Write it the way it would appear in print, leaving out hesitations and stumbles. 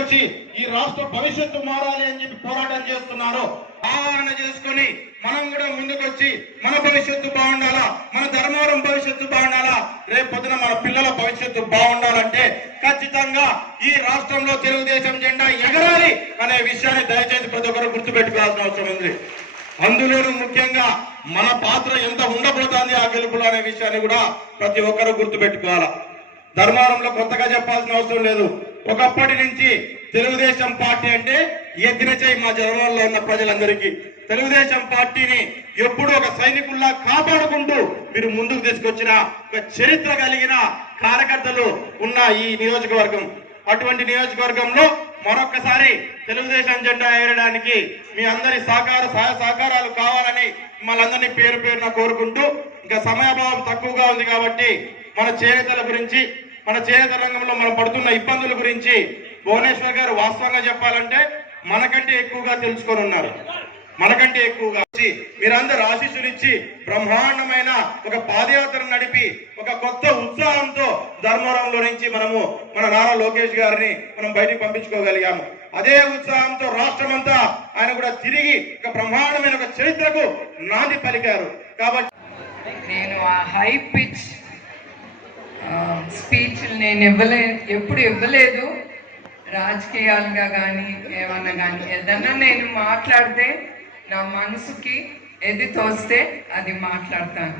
ముందుకొచ్చి ఈ రాష్ట్ర భవిష్యత్తు మారాలి అని చెప్పి పోరాటం చేస్తున్నారు. ఆహ్వాన చేసుకుని మనం కూడా ముందుకొచ్చి మన భవిష్యత్తు బాగుండాలా, మన ధర్మవరం భవిష్యత్తు బాగుండాలా, రేపు పొద్దున మన పిల్లల భవిష్యత్తు బాగుండాలంటే ఖచ్చితంగా ఈ రాష్ట్రంలో తెలుగుదేశం జెండా ఎగరాలి అనే విషయాన్ని దయచేసి ప్రతి ఒక్కరు గుర్తుపెట్టుకోవాల్సిన అవసరం ఉంది. అందులోనూ ముఖ్యంగా మన పాత్ర ఎంత ఉండబోతోంది ఆ గెలుపులో అనే విషయాన్ని కూడా ప్రతి ఒక్కరు గుర్తుపెట్టుకోవాలా. ధర్మవరంలో కొత్తగా చెప్పాల్సిన అవసరం లేదు. ఒకప్పటి నుంచి తెలుగుదేశం పార్టీ అంటే ఎత్తిన చేయి మా ధర్మవరంలో ఉన్న ప్రజలందరికీ. తెలుగుదేశం పార్టీని ఎప్పుడు ఒక సైనికుల్లా కాపాడుకుంటూ మీరు ముందుకు తీసుకొచ్చిన ఒక చరిత్ర కలిగిన కార్యకర్తలు ఉన్న ఈ నియోజకవర్గం. అటువంటి నియోజకవర్గంలో మరొక్కసారి తెలుగుదేశం జెండా ఎగరడానికి మీ అందరి సహకార సహాయ సహకారాలు కావాలని మనందరినీ పేరు పేరున కోరుకుంటూ, ఇంకా సమయాభావం తక్కువగా ఉంది కాబట్టి మన చేనేతల గురించి, మన చేనేత రంగంలో మనం పడుతున్న ఇబ్బందుల గురించి భువనేశ్వర్ గారు వాస్తవంగా చెప్పాలంటే మనకంటే ఎక్కువగా తెలుసుకొని ఉన్నారు. మనకంటే ఎక్కువగా మీరందరూ ఆశీస్సులు ఇచ్చి బ్రహ్మాండమైన ఒక పాదయాత్ర నడిపి ఒక కొత్త ఉత్సాహంతో ధర్మవరంలో నుంచి మనము మన నారా లోకేష్ గారిని మనం బయటికి పంపించుకోగలిగాము. అదే ఉత్సాహంతో రాష్ట్రం అంతా ఆయన కూడా తిరిగి ఒక బ్రహ్మాండమైన ఒక చరిత్రకు నాంది పలికారు. కాబట్టి నేను ఆ హై పిచ్ స్పీచ్ నేను ఎప్పుడు ఇవ్వలేదు. రాజకీయాలుగా కానీ ఏమన్నా కానీ ఏదన్నా నేను మాట్లాడితే నా మనసుకి ఏది తోస్తే అది మాట్లాడతాను.